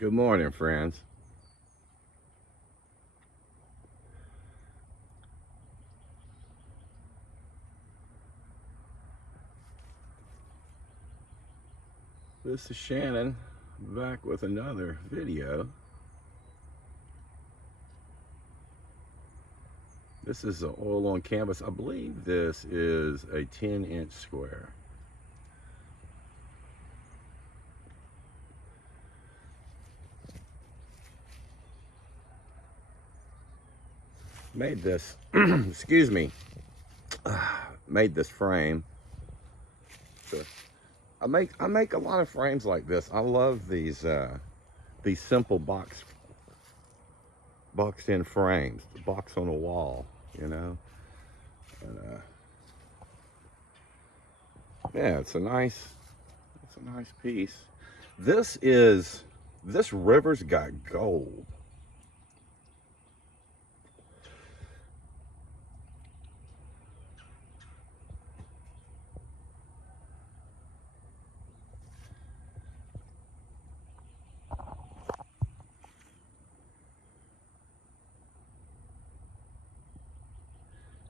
Good morning, friends. This is Shannon back with another video. This is an oil on canvas. I believe this is a 10-inch square. Made this, excuse me, made this frame. So I make a lot of frames like this. I love these simple boxed in frames, the box on a wall, you know. And, yeah, it's a nice piece. This river's got gold.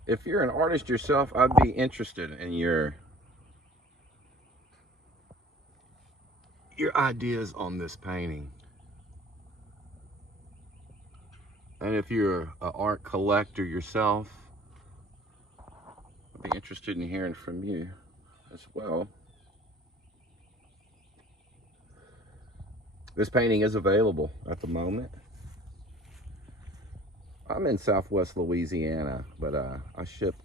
If you're an artist yourself, I'd be interested in your ideas on this painting. And if you're an art collector yourself, I'd be interested in hearing from you as well. This painting is available at the moment. I'm in Southwest Louisiana, but I ship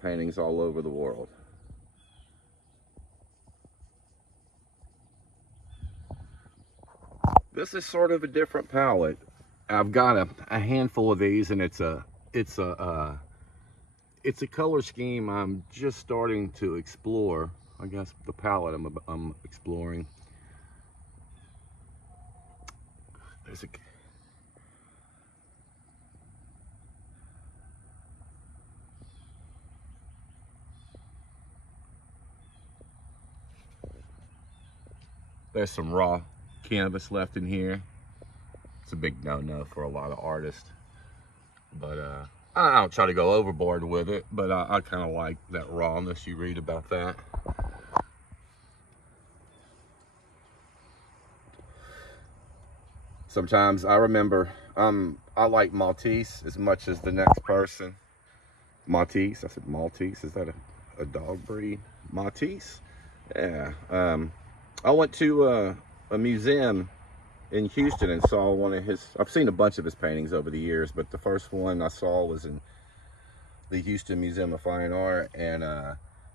paintings all over the world. This is sort of a different palette. I've got a handful of these, and it's a color scheme I'm just starting to explore. I guess the palette I'm exploring. There's some raw canvas left in here. It's a big no-no for a lot of artists, but I don't try to go overboard with it, but I kind of like that rawness you read about that. Sometimes I remember, I like Maltese as much as the next person. Maltese, I said Maltese, is that a dog breed? Maltese? Yeah. I went to a museum in Houston and saw one of his, I've seen a bunch of his paintings over the years, but the first one I saw was in the Houston Museum of Fine Art, and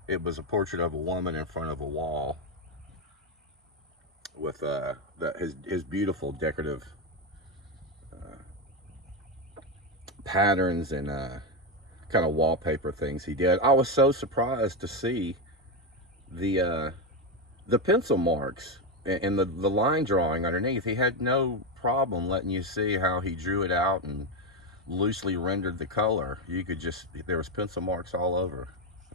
it was a portrait of a woman in front of a wall with his beautiful decorative patterns and kind of wallpaper things he did. I was so surprised to see the pencil marks and the line drawing underneath. He had no problem letting you see how he drew it out and loosely rendered the color. You could just, there was pencil marks all over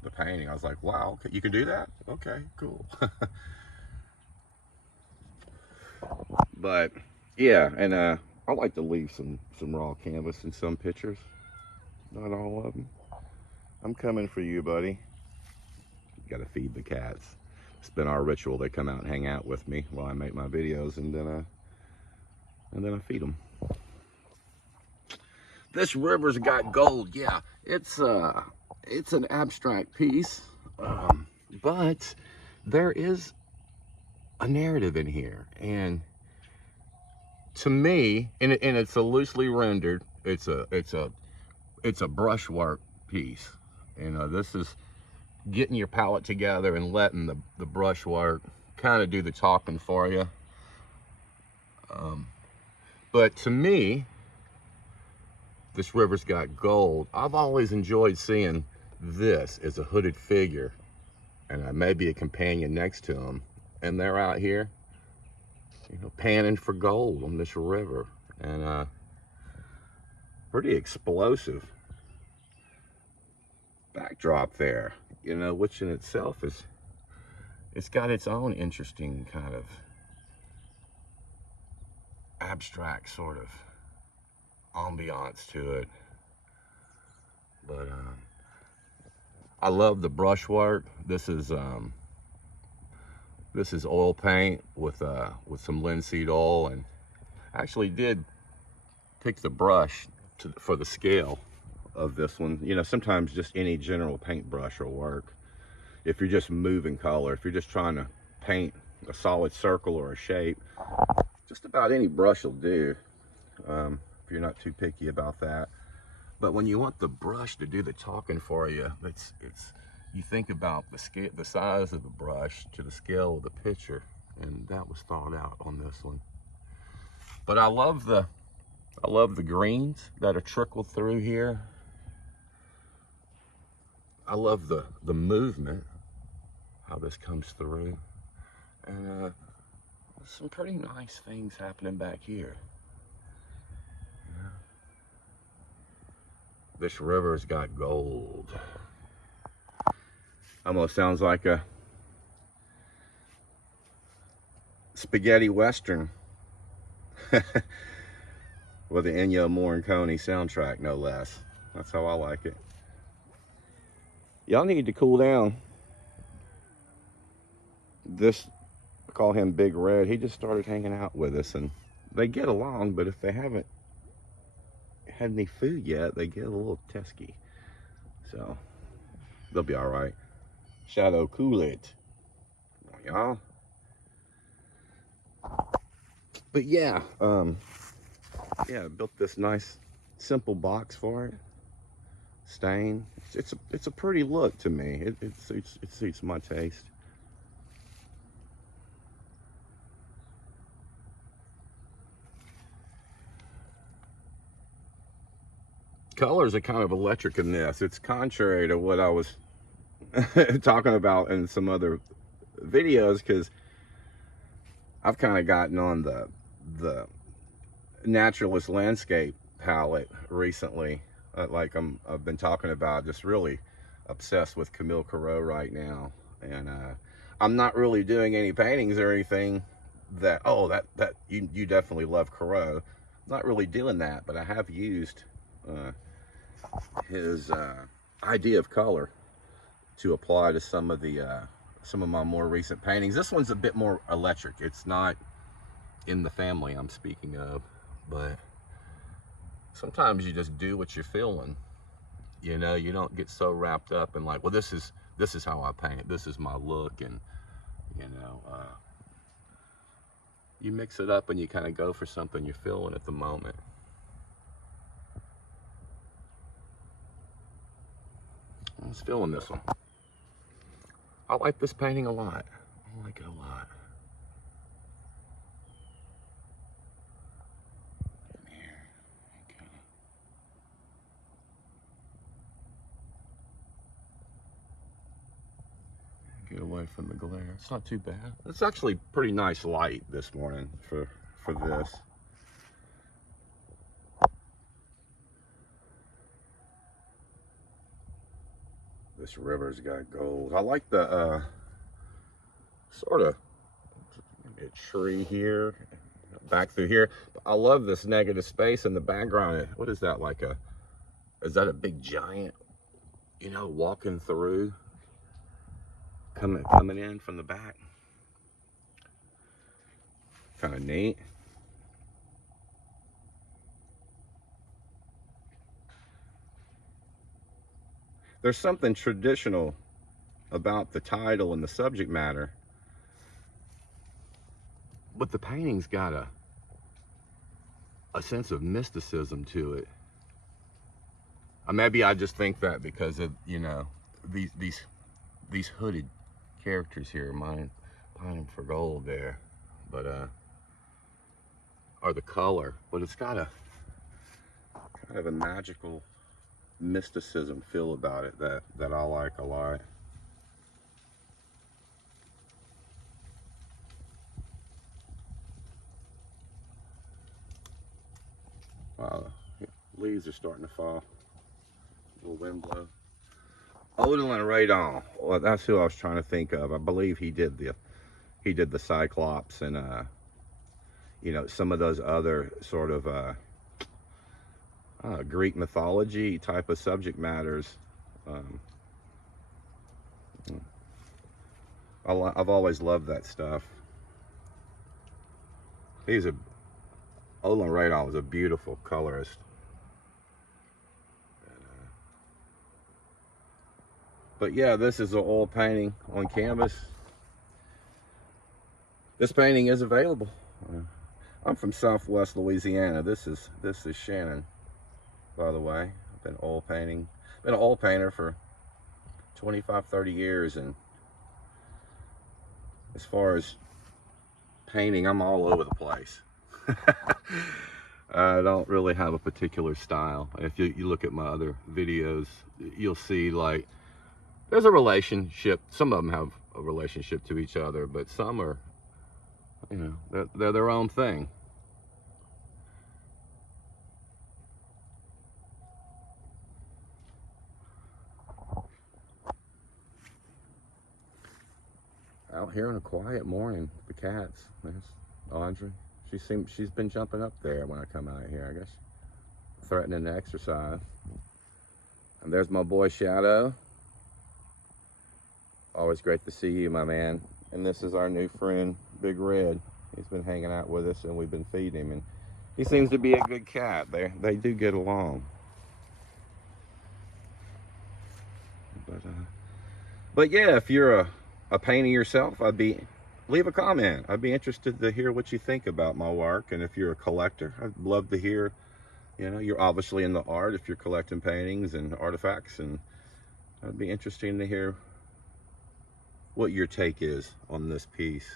the painting. I was like, wow, you can do that? Okay, cool. But yeah, and I like to leave some raw canvas in some pictures, not all of them. I'm coming for you, buddy. Got to feed the cats. It's been our ritual. They come out and hang out with me while I make my videos, and then I feed them. This river's got gold. Yeah, it's an abstract piece, but there is a narrative in here, and to me, and it's a loosely rendered. It's a brushwork piece. You know, this is getting your palette together and letting the brushwork kind of do the talking for you. But to me, this river's got gold. I've always enjoyed seeing this as a hooded figure, and maybe a companion next to him, and they're out here, you know, panning for gold on this river, and pretty explosive backdrop there, you know, which in itself is, it's got its own interesting kind of abstract sort of ambiance to it. But I love the brushwork. This is oil paint with some linseed oil, and I actually did pick the brush for the scale of this one. You know, sometimes just any general paintbrush will work if you're just moving color. If you're just trying to paint a solid circle or a shape, just about any brush will do, if you're not too picky about that. But when you want the brush to do the talking for you, you think about the size of the brush to the scale of the picture, and that was thought out on this one. But I love the greens that are trickled through here. I love the movement, how this comes through, and some pretty nice things happening back here. Yeah. This river's got gold. Almost sounds like a spaghetti western with the Ennio Morricone soundtrack, no less. That's how I like it. Y'all need to cool down. This, I call him Big Red. He just started hanging out with us, and they get along, but if they haven't had any food yet, they get a little tesky. So they'll be all right. Shadow, cool it. Come on, y'all. But yeah, I built this nice, simple box for it. Stain. It's a pretty look to me. It suits my taste. Colors are kind of electric in this. It's contrary to what I was talking about in some other videos, because I've kind of gotten on the naturalist landscape palette recently. I've been talking about, just really obsessed with Camille Corot right now, and I'm not really doing any paintings or anything that you definitely love Corot. I'm not really doing that, but I have used his idea of color to apply to some of my more recent paintings. This one's a bit more electric. It's not in the family I'm speaking of, but sometimes you just do what you're feeling. You know, you don't get so wrapped up in like, well, this is how I paint. This is my look, and you know, you mix it up and you kind of go for something you're feeling at the moment. I was feeling this one. I like this painting a lot. I like it a lot. Get away from the glare. It's not too bad. It's actually pretty nice light this morning for this. This river's got gold. I like the sort of maybe a tree here, back through here. I love this negative space in the background. What is that, like is that a big giant, you know, walking through? Coming in from the back. Kind of neat. There's something traditional about the title and the subject matter, but the painting's got a sense of mysticism to it. Maybe I just think that because of, you know, these hooded characters here, pining for gold there, but or the color, but it's got a kind of a magical mysticism feel about it that I like a lot. Wow, leaves are starting to fall. A little wind blow. Odilon Radon. Well, that's who I was trying to think of. I believe he did the Cyclops, and you know, some of those other sort of Greek mythology type of subject matters. I've always loved that stuff. Odilon Radon was a beautiful colorist. But yeah, this is an oil painting on canvas. This painting is available. I'm from Southwest Louisiana. This is Shannon, by the way. I've been been an oil painter for 25-30 years, and as far as painting, I'm all over the place. I don't really have a particular style. If you look at my other videos, you'll see like there's a relationship. Some of them have a relationship to each other, but some are, you know, they're their own thing. Out here on a quiet morning, the cats. There's Audrey. She's been jumping up there when I come out here, I guess, threatening to exercise. And there's my boy Shadow. Always great to see you, my man. And this is our new friend, Big Red. He's been hanging out with us, and we've been feeding him, and he seems to be a good cat. They do get along. But yeah, if you're a painter yourself, leave a comment. I'd be interested to hear what you think about my work. And if you're a collector, I'd love to hear, you know, you're obviously in the art if you're collecting paintings and artifacts, and it'd be interesting to hear what your take is on this piece.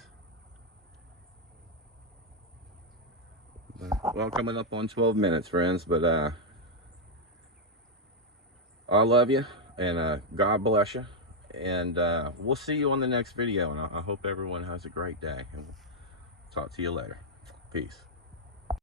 Well, coming up on 12 minutes, friends, but I love you, and God bless you, and we'll see you on the next video, and I hope everyone has a great day, and we'll talk to you later. Peace.